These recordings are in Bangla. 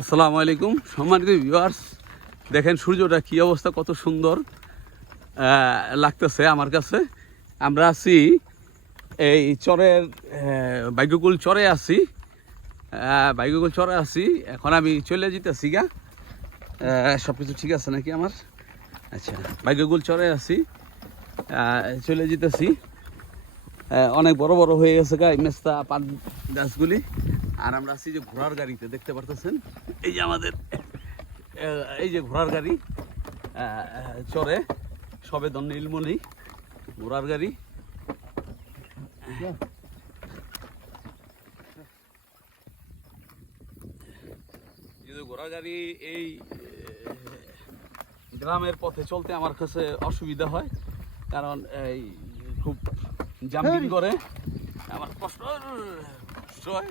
আসসালামু আলাইকুম সম্মানিত ভিউয়ার্স, দেখেন সূর্যটা কী অবস্থা, কত সুন্দর লাগতেছে আমার কাছে। আমরা আছি এই চরের বাইকুকুল চরে আছি, বাইকুকুল চরে আছি। এখন আমি চলে যেতেছি গা, সব কিছু ঠিক আছে নাকি আমার? আচ্ছা, বাইকুকুল চরে আছি, চলে যেতেছি। অনেক বড় বড় হয়ে গেছে গা এই মেস্তা পান গাছগুলি। আর আমরা আছি যে ঘোড়ার গাড়িতে, দেখতে পারতেছেন এই যে আমাদের এই যে ঘোড়ার গাড়ি চড়ে সবেদন নীলমণি ঘোড়ার গাড়ি। ঘোড়ার গাড়ি এই গ্রামের পথে চলতে আমার কাছে অসুবিধা হয়, কারণ এই খুব জাম্পিং করে, আমার কষ্ট হয়।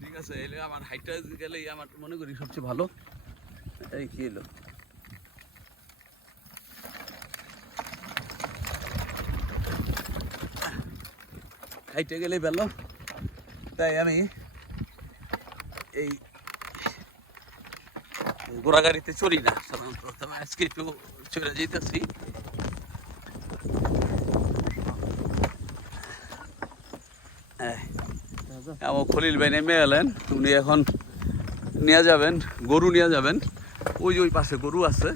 ঠিক আছে, এলে আমার হাইটটা গেলেই আমার মনে করি সবচেয়ে ভালো। এই কি এলো, হাইটে গেলেই ভালো, তাই আমি এই ঘোড়া গাড়িতে চড়ি না সাধারণত। তবে আজকে একটু চলে যেতেছি। আমার খলিল ভাই নেমে এলেন, উনি এখন নিয়ে যাবেন গরু, নিয়ে যাবেন। ওই যে ওই পাশে গরু আছে,